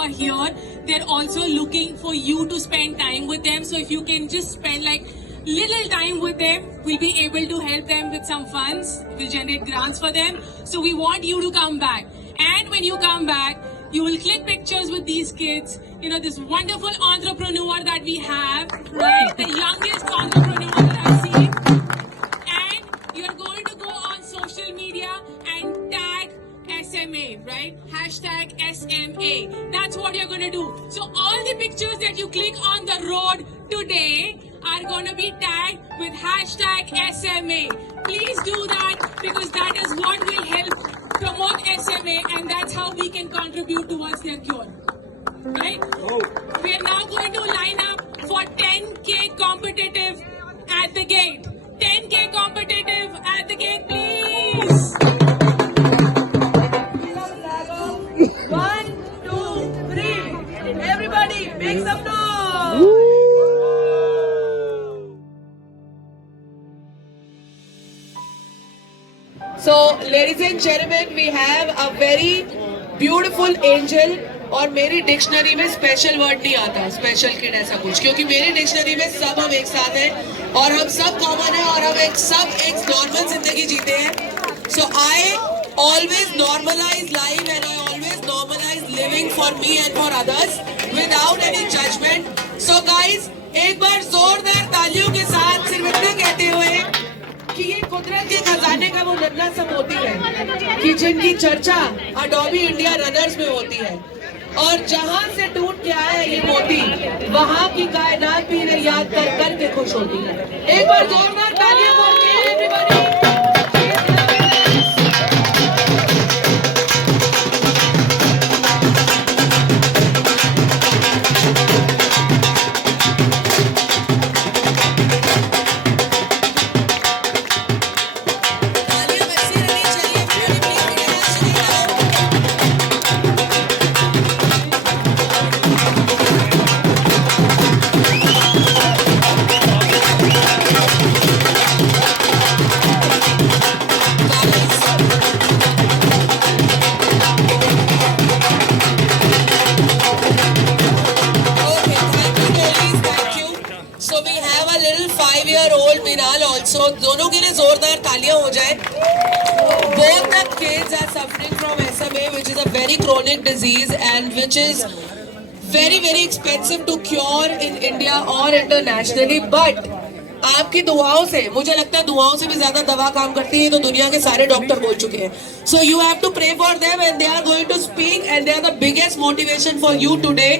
are here, they're also looking for you to spend time with them. So if you can just spend like little time with them, we'll be able to help them with some funds. We'll generate grants for them. So we want you to come back. And when you come back, you will click pictures with these kids. You know, this wonderful entrepreneur that we have, right? The youngest entrepreneur that I've seen. And you're going to go on social media and tag SMA, right? Hashtag SMA. That's what you're going to do. So all the pictures that you click on the road today are going to be tagged with hashtag SMA. Please do that, because that is what will help promote SMA, and that's how we can contribute towards their cure. Right? We are now going to line up for 10K competitive at the gate. 10K competitive at the gate, please. 1, 2, 3. Everybody, make some noise. So, ladies and gentlemen, we have a very beautiful angel. और मेरी dictionary में special word नहीं आता, special kid ऐसा कुछ, क्योंकि मेरी dictionary में सब हम एक साथ हैं और हम सब कॉमन हैं और हम सब एक नॉर्मल जिंदगी जीते हैं. So I always normalize life and I always normalize living for me and for others without any judgement. So guys, एक बार जोरदार तालियों के साथ सिर्फ इतना कहते हुए कि ये कुदरत के खजाने का वो नन्हा सा मोती है कि जिनकी चर्चा अडोबी इंडिया रनर्स में होती है, और जहां से टूट के आया ये मोती, वहां की कायनात भी इन्हें याद कर करके खुश होती है. एक बार जोरदार तालियां बोल के एवरीबॉडी. दोनों के लिए जोरदार तालियां हो जाए. Both the kids are suffering from SMA, which is a very chronic disease and which is very expensive to cure in India or internationally. But आपकी दुआओं से, मुझे लगता है दुआओं से भी ज्यादा दवा काम करती है, तो दुनिया के सारे डॉक्टर बोल चुके हैं. So you have to pray for them and they are going to speak and they are the biggest motivation for you today,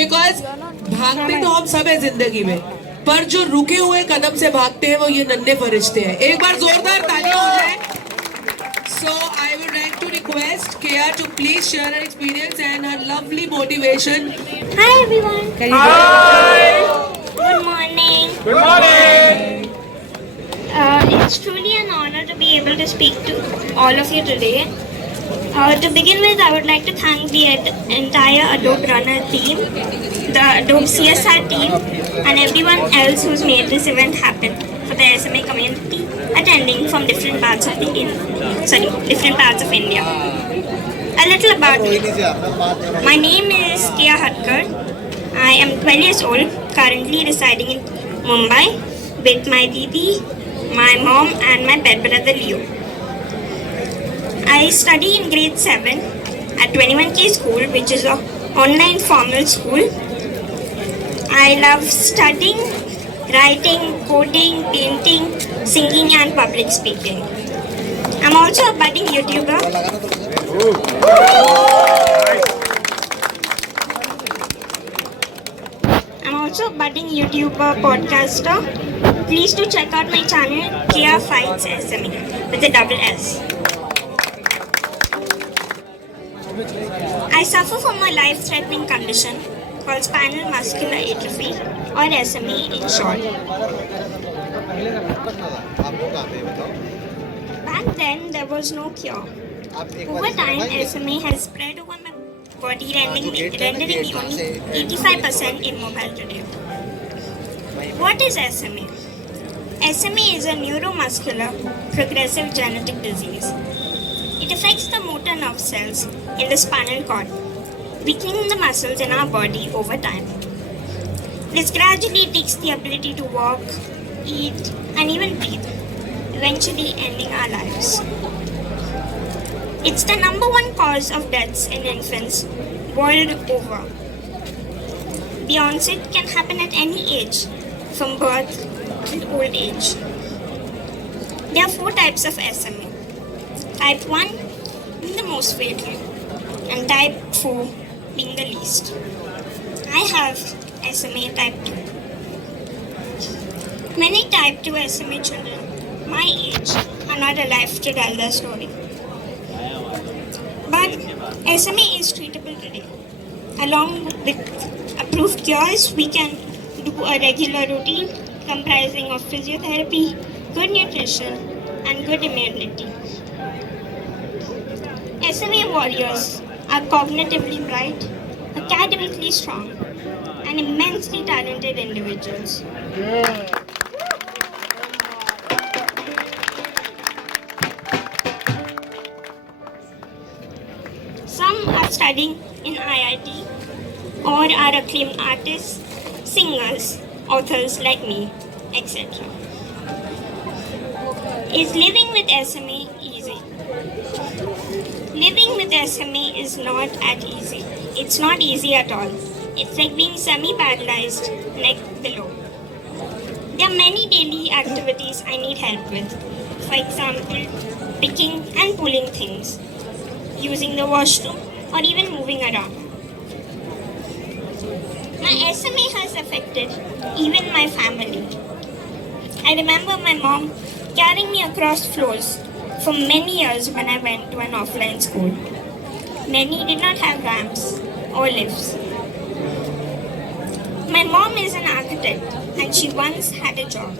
because भागते तो हम सब है जिंदगी में, पर जो रुके हुए कदम से भागते हैं वो ये नन्हे फरिश्ते हैं. एक बार जोरदार तालियां हो जाए. So I would like to request Keya to please share her experience and her lovely motivation. Hi everyone. Hi. Good morning. Good morning. It's truly an honor to be able to speak to all of you today. To begin with, I would like to thank the entire Adobe Runner team, the Adobe CSR team, and everyone else who's made this event happen for the SMA community attending from different parts of India. A little about me. My name is Keya. I am 12 years old, currently residing in Mumbai with my Didi, my mom, and my pet brother Leo. I study in grade 7 at 21K school, which is an online formal school. I love studying, writing, coding, painting, singing and public speaking. I'm also a budding YouTuber. Podcaster. Please do check out my channel, Keya Fights SMA with a double S. I suffer from a life-threatening condition called Spinal Muscular Atrophy, or SMA in short. Back then, there was no cure. Over time, SMA has spread over my body, rendering me only 85% immobile today. What is SMA? SMA is a neuromuscular progressive genetic disease. It affects the motor nerve cells in the spinal cord, weakening the muscles in our body over time. This gradually takes the ability to walk, eat, and even breathe, eventually ending our lives. It's the #1 cause of deaths in infants world over. The onset can happen at any age, from birth till old age. There are 4 types of SMA. Type 1 being the most fatal, and type 4 being the least. I have SMA type 2. Many type 2 SMA children my age are not alive to tell their story. But SMA is treatable today. Along with approved cures, we can do a regular routine comprising of physiotherapy, good nutrition, and good immunity. SMA warriors are cognitively bright, academically strong, and immensely talented individuals. Some are studying in IIT or are acclaimed artists, singers, authors like me, etc. Is living with SMA easy? Living with SMA is not at easy. It's not easy at all. It's like being semi-paralyzed, neck below. There are many daily activities I need help with. For example, picking and pulling things, using the washroom, or even moving around. My SMA has affected even my family. I remember my mom carrying me across floors for many years when I went to an offline school. Many did not have ramps or lifts. My mom is an architect and she once had a job.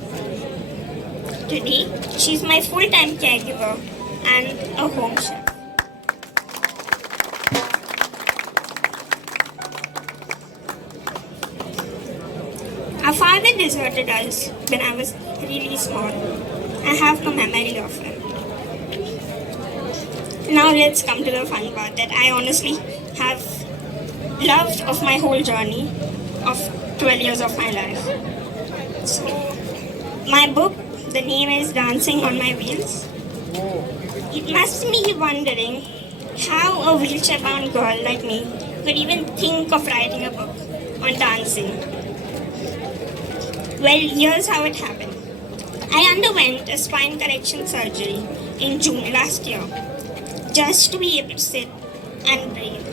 Today, she's my full-time caregiver and a home chef. Our father deserted us when I was really small. I have no memory of him. Now let's come to the fun part that I honestly have loved of my whole journey of 12 years of my life. So, my book, the name is Dancing on My Wheels. It must be wondering how a wheelchair-bound girl like me could even think of writing a book on dancing. Well, here's how it happened. I underwent a spine correction surgery in June last year, just to be able to sit and breathe.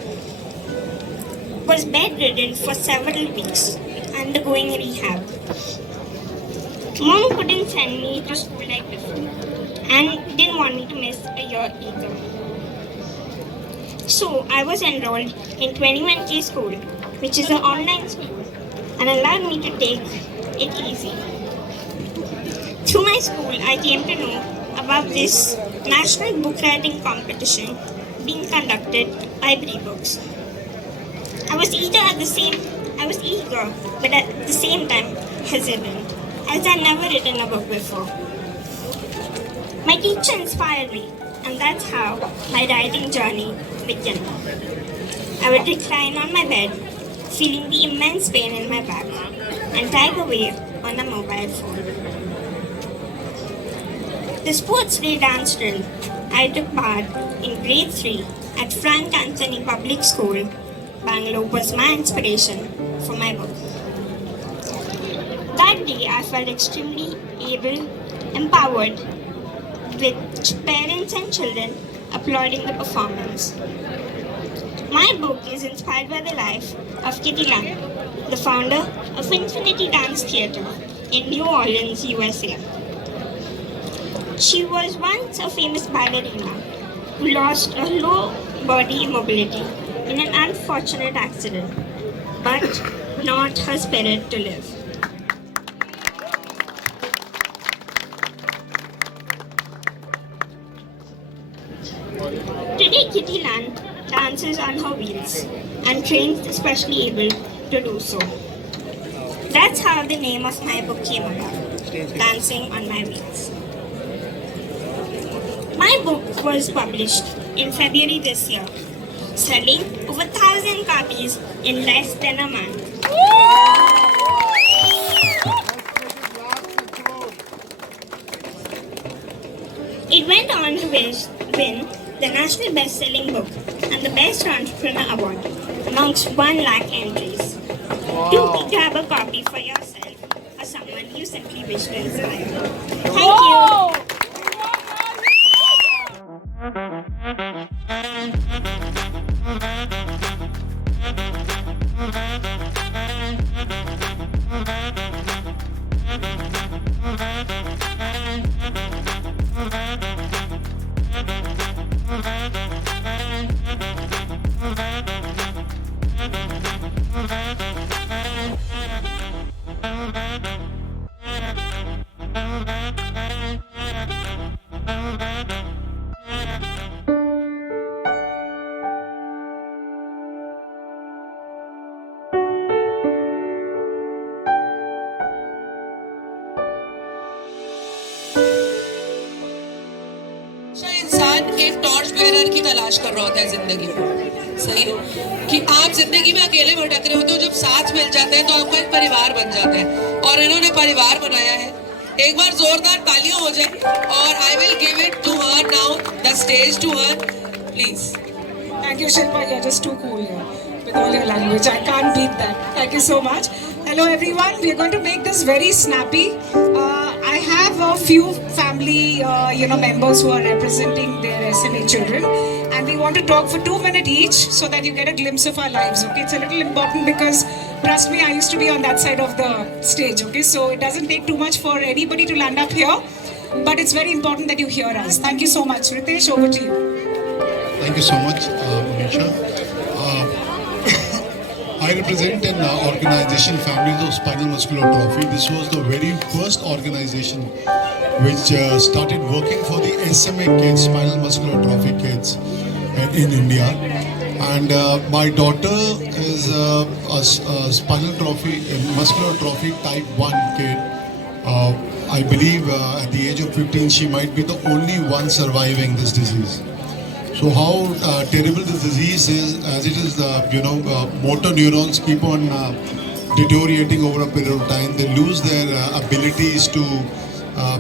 Was bedridden for several weeks, undergoing rehab. Mom couldn't send me to school like before, and didn't want me to miss a year either. So I was enrolled in 21K school, which is an online school, and allowed me to take it easy. Through my school, I came to know about this national book writing competition being conducted by Books. I was eager, but at the same time hesitant, as I'd never written a book before. My teacher inspired me, and that's how my writing journey began. I would recline on my bed, feeling the immense pain in my back, and type away on a mobile phone. The sports day dance drill I took part in grade 3 at Frank Anthony Public School, Bangalore was my inspiration for my book. That day I felt extremely able, empowered, with parents and children applauding the performance. My book is inspired by the life of Kitty Lamb, the founder of Infinity Dance Theatre in New Orleans, USA. She was once a famous ballerina who lost her low body mobility in an unfortunate accident, but not her spirit to live. Today, Kitty Land dances on her wheels and trains the specially able to do so. That's how the name of my book came about, Dancing on My Wheels. My book was published in February this year selling over 1,000 copies in less than a month. It went on to win the National Best-Selling Book and the Best Entrepreneur Award amongst 1 lakh entries. Do grab a copy for yourself or someone you simply wish to inspire. Thank you. इंसान एक torch bearer की तलाश कर रहा होता है जिंदगी में, सही है कि आप जिंदगी में अकेले भटक रहे होते हो, जब साथ मिल जाते हैं तो आपका एक परिवार बन जाता है और इन्होंने परिवार बनाया है। एक बार जोरदार तालियां हो जाए और I will give it to her now, the stage to her, please. Thank you, Shilpa. You're just too cool here with all your language. I can't beat that. Thank you so much. Hello, everyone. We're going to make this very snappy. I have a few family, members who are representing their SMA children, and we want to talk for 2 minutes each so that you get a glimpse of our lives. Okay, it's a little important because trust me, I used to be on that side of the stage. Okay, so it doesn't take too much for anybody to land up here, but it's very important that you hear us. Thank you so much, Ritesh. Over to you. Thank you so much, Manisha. I represent an organization, Families of Spinal Muscular Atrophy. This was the very first organization which started working for the SMA kids, Spinal Muscular Atrophy kids in India. And my daughter is a spinal atrophy, muscular atrophy type 1 kid. I believe at the age of 15, she might be the only one surviving this disease. So how terrible this disease is, as it is, motor neurons keep on deteriorating over a period of time. They lose their abilities to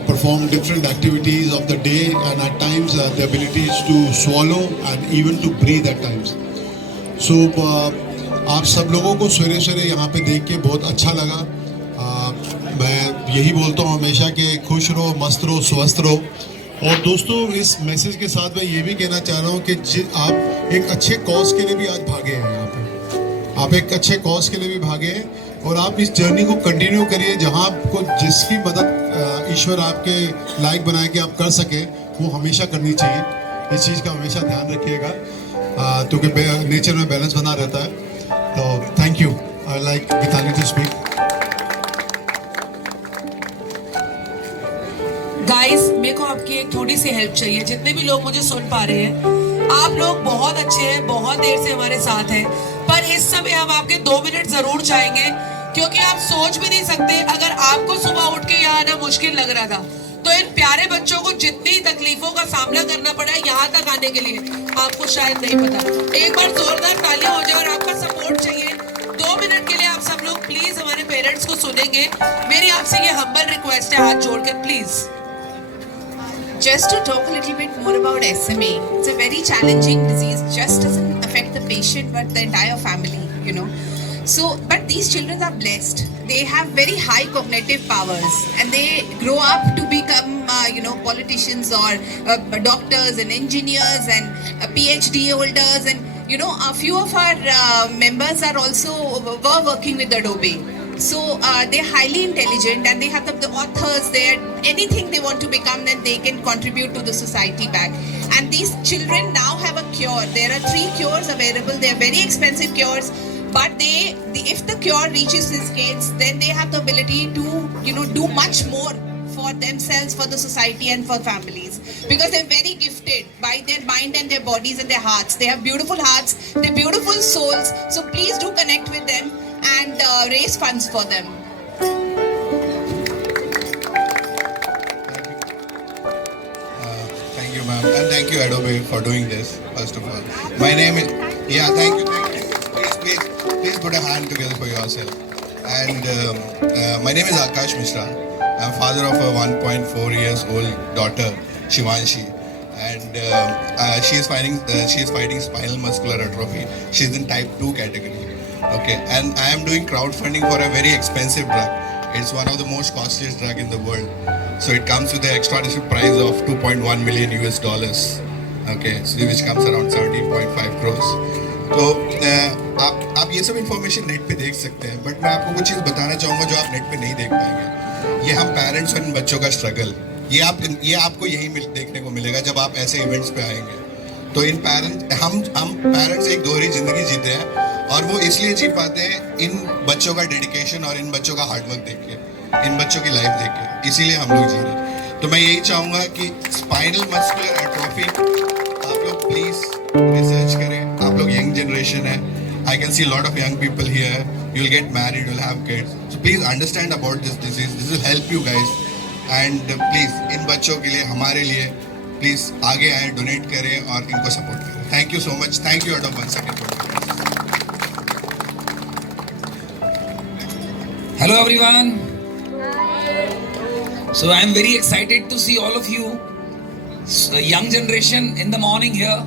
perform different activities of the day, and at times the abilities to swallow and even to breathe at times. So आप सब लोगों को सवेरे सवेरे यहाँ पे देख के बहुत अच्छा लगा। मैं यही बोलता हूँ हमेशा कि खुश रहो, मस्त रहो, स्वस्थ रहो। और दोस्तों, इस मैसेज के साथ मैं ये भी कहना चाह रहा हूँ कि आप एक अच्छे कॉज के लिए भी आज भागे हैं यहाँ पे। आप एक अच्छे कॉज के लिए भी भागे हैं और आप इस जर्नी को कंटिन्यू करिए। जहाँ आपको जिसकी मदद ईश्वर आपके लायक बनाए कि आप कर सके, वो हमेशा करनी चाहिए। इस चीज़ का हमेशा ध्यान रखिएगा क्योंकि नेचर में बैलेंस बना रहता है। तो thank you. I like Geetali to speak. Guys, मेरे को आपकी एक थोड़ी सी हेल्प चाहिए। जितने भी लोग मुझे सुन पा रहे हैं, आप लोग बहुत अच्छे हैं, बहुत देर से हमारे साथ हैं, पर इस समय हम आपके 2 मिनट जरूर चाहेंगे, क्योंकि आप सोच भी नहीं सकते, अगर आपको सुबह उठ के यहाँ आना मुश्किल लग रहा था, तो इन प्यारे बच्चों को जितनी तकलीफों का सामना करना पड़ा है यहाँ तक आने के लिए, आपको शायद नहीं पता। एक बार जोरदार तालियां हो जाए और आपका सपोर्ट चाहिए। 2 मिनट के लिए आप सब लोग प्लीज हमारे पेरेंट्स को सुनेंगे। मेरी आपसे ये हम्बल रिक्वेस्ट है, हाथ जोड़कर please. Just to talk a little bit more about SMA, it's a very challenging disease. Just doesn't affect the patient but the entire family, So, but these children are blessed. They have very high cognitive powers, and they grow up to become, politicians or doctors and engineers and PhD holders, and a few of our members are also were working with Adobe. So they're highly intelligent, and they have the authors. They're anything they want to become, then they can contribute to the society back. And these children now have a cure. There are 3 cures available. They are very expensive cures, but if the cure reaches these kids, then they have the ability to do much more for themselves, for the society, and for families, because they're very gifted by their mind and their bodies and their hearts. They have beautiful hearts, they're beautiful souls. So please do connect with them and raise funds for them. Thank you, ma'am, and thank you, Adobe, for doing this. First of all, my name is Yeah, thank you. Please put a hand together for yourself. And my name is Akash Mishra. I'm father of a 1.4 years old daughter, Shivanshi, and she is fighting spinal muscular atrophy. She's in type 2 category. Okay, and I am doing crowdfunding for a very expensive drug. It's one of the most costliest drug in the world. So it comes with an extraordinary price of 2.1 million US dollars. Okay, so which comes around 17.5 crores. तो आप ये सब information net पे देख सकते हैं, but मैं आपको कुछ चीज़ बताना चाहूँगा जो आप नेट पे नहीं देख पाएंगे. ये हम पेरेंट्स और इन बच्चों का स्ट्रगल, ये आपको यहीं देखने को मिलेगा जब आप ऐसे इवेंट्स पे आएंगे. तो इन हम पेरेंट्स एक दोहरी जिंदगी जीते हैं, और वो इसलिए जी पाते हैं इन बच्चों का डेडिकेशन और इन बच्चों का हार्डवर्क देख के, इन बच्चों की लाइफ देख के, इसीलिए हम लोग जी रहे हैं. तो मैं यही चाहूँगा कि स्पाइनल मस्कुलर एट्रोफी आप लोग प्लीज़ रिसर्च करें. आप लोग यंग जनरेशन है. I can see a lot of young people here. You'll get married, you'll have kids. So please understand about this disease. This will help you guys. And please, इन बच्चों के लिए, हमारे लिए, please आगे आए, donate करें और इनको support करें. Thank you so much. Thank you, Adobe, once again. Hello everyone. So I am very excited to see all of you, young generation in the morning here.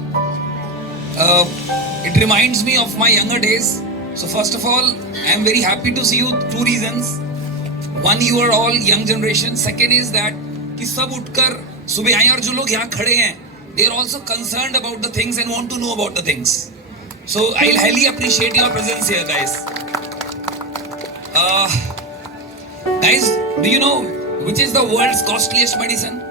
It reminds me of my younger days. So first of all, I am very happy to see you. 2 reasons. One, you are all young generation. Second is that कि सब उठकर सुबह आए और जो लोग यहाँ खड़े हैं, they are also concerned about the things and want to know about the things. So I'll highly appreciate your presence here, guys. Guys, do you know which is the world's costliest medicine?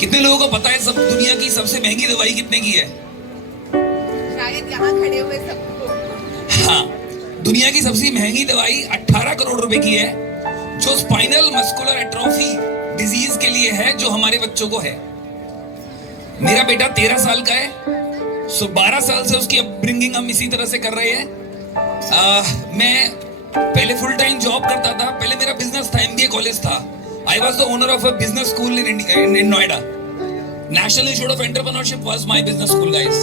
कितने लोगों को पता है सब दुनिया की सबसे महंगी दवाई कितने की है? शायद यहाँ खड़े हुए सबको. हाँ, दुनिया की सबसे महंगी दवाई 18 करोड़ रुपए की है, जो स्पाइनल मस्कुलर एट्रोफी डिजीज के लिए है, जो हमारे बच्चों को है. मेरा बेटा 13 साल का है. सो 12 साल से उसकी अपब्रिंगिंग हम इसी तरह से कर रहे हैं. मैं पहले फुल टाइम जॉब करता था. पहले मेरा बिजनेस था, MBA कॉलेज था. I was the owner of a business school in Noida. National Institute of Entrepreneurship was my business school, guys.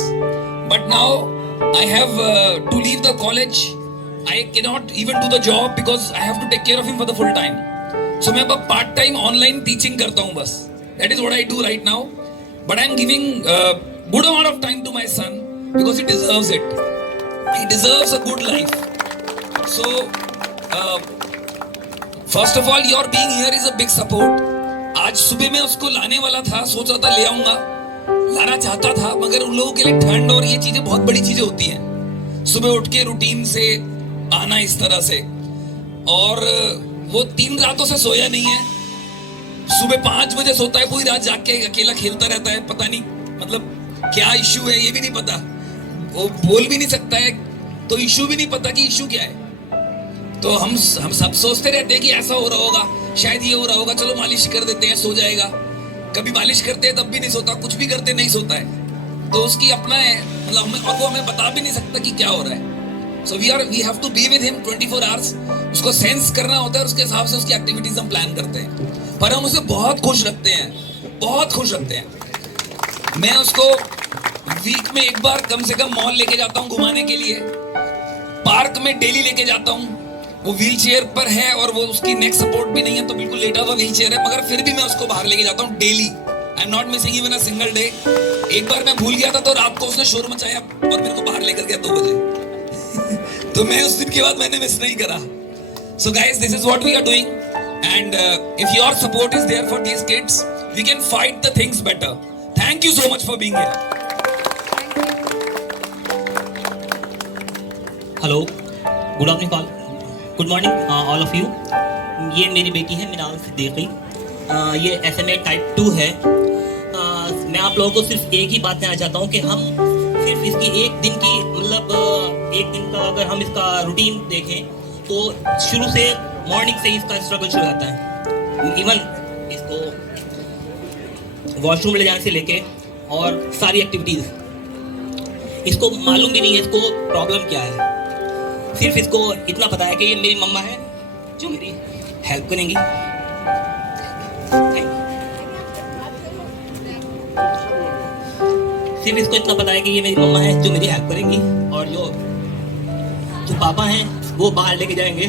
But now I have to leave the college. I cannot even do the job because I have to take care of him for the full time. So मैं अब part time online teaching करता हूँ बस. That is what I do right now. But I am giving good amount of time to my son because he deserves it. He deserves a good life. So first of all, your being here is a big support. आज सुबह मैं उसको लाने वाला था, सोच रहा था ले आऊंगा, लाना चाहता था, मगर उन लोगों के लिए ठंड और ये चीजें बहुत बड़ी चीजें होती हैं. सुबह उठ के रूटीन से आना इस तरह से, और वो 3 रातों से सोया नहीं है. सुबह 5 बजे सोता है, पूरी रात जाग के अकेला खेलता रहता है. पता नहीं मतलब क्या इश्यू है ये भी नहीं पता. वो बोल भी नहीं सकता है, तो इश्यू भी नहीं पता कि इश्यू क्या है. तो हम सब सोचते रहते हैं कि ऐसा हो रहा होगा, शायद ये हो रहा होगा, चलो मालिश कर देते हैं, सो जाएगा. कभी मालिश करते हैं तब भी नहीं सोता, कुछ भी करते नहीं सोता है. तो उसकी अपना है, मतलब और वो हमें बता भी नहीं सकता कि क्या हो रहा है. So we have to be with him 24 hours. उसको सेंस करना होता है, उसके हिसाब से उसकी एक्टिविटीज हम प्लान करते हैं. पर हम उसे बहुत खुश रखते हैं, बहुत खुश रखते हैं. मैं उसको वीक में एक बार कम से कम मॉल लेके जाता हूँ घुमाने के लिए. पार्क में डेली लेके जाता हूँ. वो व्हील चेयर पर है और वो उसकी नेक सपोर्ट भी नहीं है, तो बिल्कुल लेटा हुआ व्हील चेयर है, मगर फिर भी मैं उसको बाहर लेके जाता हूँ daily. I am not missing even a single day. एक बार मैं भूल गया था, तो रात को उसने शोर मचाया और मेरे को बाहर लेकर गया 2 बजे. तो मैं उस दिन के बाद मैंने मिस नहीं करा. So guys, this is what we are doing, and if your support is there for these kids, we can fight the things better. Thank you so much for being here. Hello, good good morning all of you. ये मेरी बेटी है मीनाल सिद्दीकी. ये SMA type 2 है. मैं आप लोगों को सिर्फ एक ही बात कहना चाहता हूँ कि हम सिर्फ इसकी एक दिन की, मतलब एक दिन का अगर हम इसका रूटीन देखें तो शुरू से मॉर्निंग से इसका स्ट्रगल शुरू होता है. इवन इसको वॉशरूम ले जाने से लेके और सारी एक्टिविटीज़, इसको मालूम भी नहीं है इसको प्रॉब्लम क्या है. सिर्फ इसको इतना पता है कि ये मेरी मम्मा है जो मेरी हेल्प करेंगी. सिर्फ इसको इतना पता है कि ये मेरी मम्मा है जो मेरी हेल्प करेंगी, और जो पापा हैं वो बाहर लेके जाएंगे।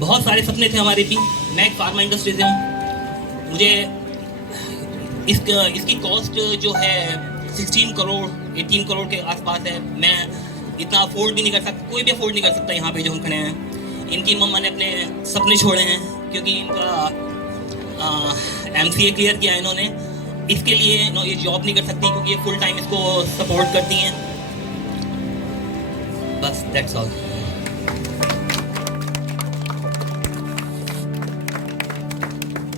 बहुत सारे सपने थे हमारे भी। मैं एक फार्मा इंडस्ट्री से हूँ। मुझे इसकी कॉस्ट जो है 16 करोड़ 18 करोड़ के आसपास है। मैं इतना अफोर्ड भी नहीं कर सकता, कोई भी अफोर्ड नहीं कर सकता यहाँ पे जो हम खड़े हैं। इनकी मम्मा ने अपने सपने छोड़े हैं क्योंकि इनका MCA क्लियर किया है इन्होंने। इसके लिए ये जॉब नहीं कर सकती क्योंकि ये फुल टाइम इसको सपोर्ट करती हैं। बस that's all.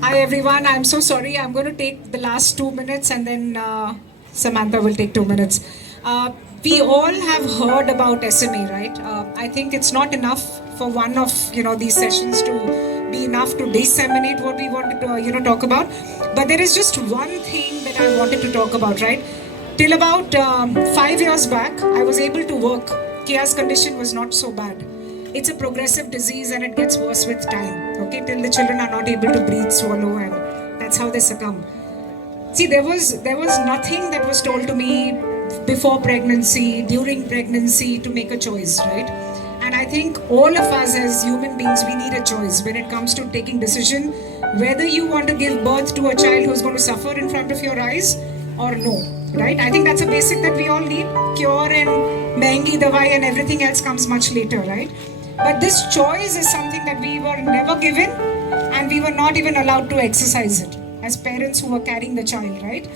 Hi everyone, I'm so sorry. I'm going to take the last 2 minutes and then Samantha will take 2 minutes. We all have heard about SMA, right? I think it's not enough for one of these sessions to be enough to disseminate what we wanted to talk about. But there is just one thing that I wanted to talk about, right? Till about 5 years back, I was able to work. Keya's condition was not so bad. It's a progressive disease and it gets worse with time. Okay, till the children are not able to breathe, swallow, and that's how they succumb. See, there was nothing that was told to me before pregnancy, during pregnancy, to make a choice, right? And I think all of us as human beings, we need a choice when it comes to taking decision whether you want to give birth to a child who's going to suffer in front of your eyes or no, right? I think that's a basic that we all need. Cure and mehengi dawai and everything else comes much later, right? But this choice is something that we were never given, and we were not even allowed to exercise it as parents who were carrying the child, right?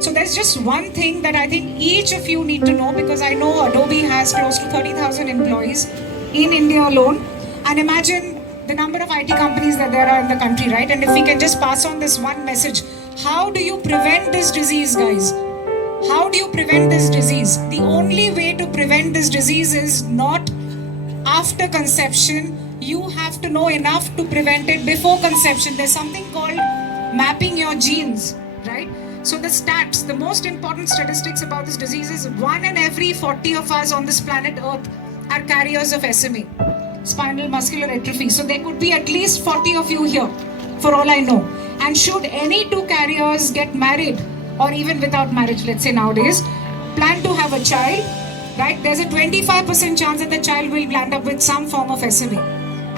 So there's just one thing that I think each of you need to know, because I know Adobe has close to 30,000 employees in India alone, and imagine the number of IT companies that there are in the country, right? And if we can just pass on this one message, how do you prevent this disease, guys? How do you prevent this disease? The only way to prevent this disease is not after conception. You have to know enough to prevent it before conception. There's something called mapping your genes, right? So the stats, the most important statistics about this disease is 1 in every 40 of us on this planet Earth are carriers of SMA, Spinal Muscular Atrophy. So there could be at least 40 of you here, for all I know. And should any 2 carriers get married, or even without marriage, let's say nowadays, plan to have a child, right? There's a 25% chance that the child will land up with some form of SMA.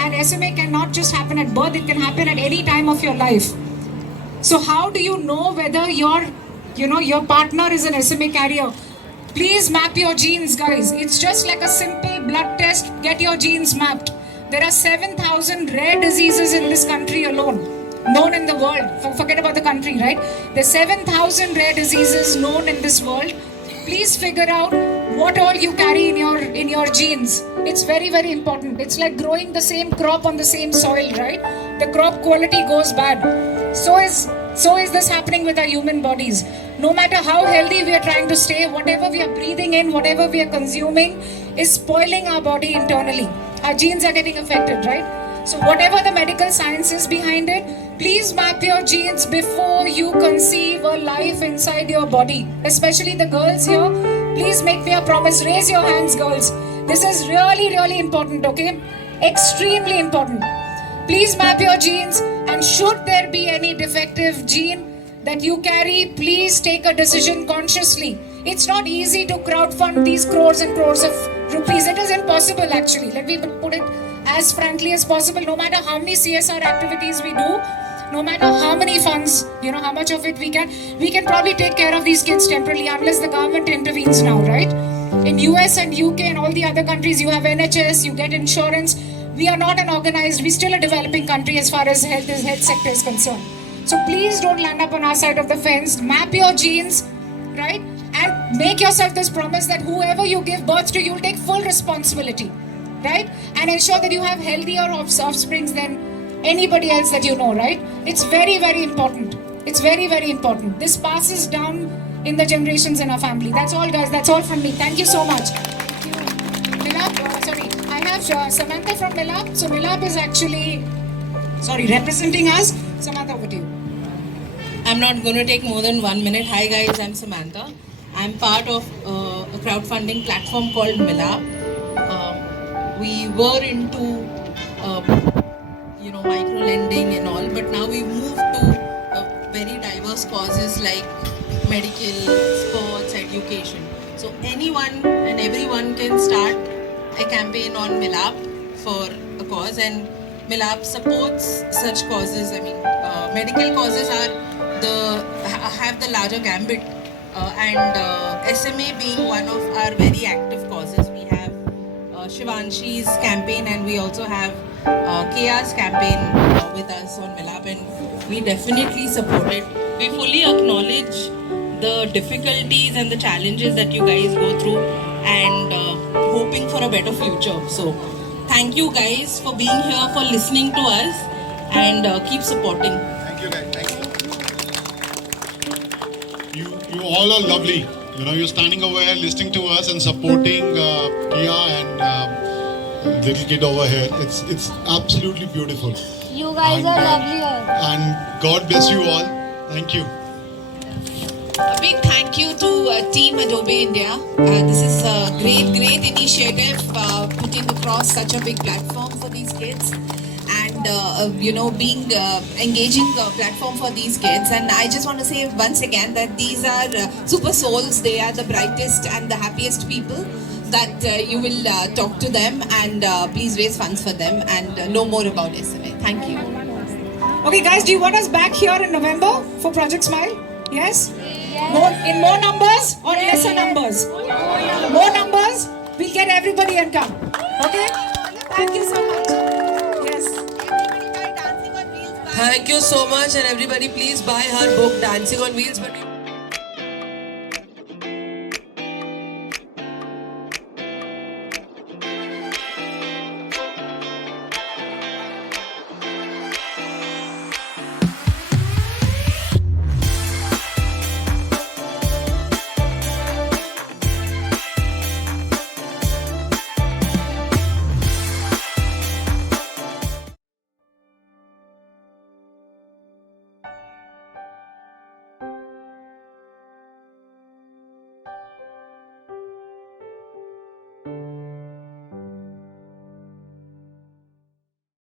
And SMA cannot just happen at birth, it can happen at any time of your life. So how do you know whether your partner is an SMA carrier? Please map your genes, guys. It's just like a simple blood test. Get your genes mapped. There are 7,000 rare diseases in this country alone, known in the world. Forget about the country, right? There's 7,000 rare diseases known in this world. Please figure out what all you carry in your genes. It's very, very important. It's like growing the same crop on the same soil, right? The crop quality goes bad. So is this happening with our human bodies. No matter how healthy we are trying to stay, whatever we are breathing in, whatever we are consuming is spoiling our body internally. Our genes are getting affected, right? So whatever the medical science is behind it, please map your genes before you conceive a life inside your body. Especially the girls here, please make me a promise. Raise your hands, girls. This is really, really important, okay? Extremely important. Please map your genes, and should there be any defective gene that you carry, please take a decision consciously. It's not easy to crowdfund these crores and crores of rupees. It is impossible, actually. Let me put it as frankly as possible. No matter how many CSR activities we do, no matter how many funds, how much of it we can probably take care of these kids temporarily unless the government intervenes now, right? In US and UK and all the other countries, you have NHS, you get insurance. We are not an organized, we're still a developing country as far as health sector is concerned. So please don't land up on our side of the fence. Map your genes, right? And make yourself this promise that whoever you give birth to, you'll take full responsibility, right? And ensure that you have healthier offsprings than anybody else that you know, right? It's very, very important. It's very, very important. This passes down in the generations in our family. That's all, guys. That's all from me. Thank you so much. I have Samantha from Milab. So Milab is actually, representing us. Samantha, over to you. I'm not going to take more than 1 minute. Hi guys, I'm Samantha. I'm part of a crowdfunding platform called Milab. We were into micro lending and all, but now we've moved to very diverse causes like medical, sports, education. So anyone and everyone can start a campaign on Milap for a cause, and Milap supports such causes. I mean, medical causes have the larger gambit, and SMA being one of our very active causes. We have Shivanshi's campaign, and we also have Keya's campaign with us on Milap, and we definitely support it. We fully acknowledge the difficulties and the challenges that you guys go through, and hoping for a better future. So thank you guys for being here, for listening to us, and keep supporting. Thank you, guys. Thank you. You all are lovely. You know, you're standing over here listening to us and supporting Keya and little kid over here. It's absolutely beautiful. You guys are lovely. And God bless you all. Thank you. A big thank you to Team Adobe India. This is a great initiative, putting across such a big platform for these kids, and being engaging platform for these kids. And I just want to say once again that these are super souls. They are the brightest and the happiest people. That you will talk to them, and please raise funds for them and know more about SMA. Thank you. Okay, guys, do you want us back here in November for Project Smile? Yes? In more numbers or lesser numbers? More numbers, we'll get everybody and come. Okay? Thank you so much. Yes. Thank you so much, and everybody please buy her book Dancing on Wheels. But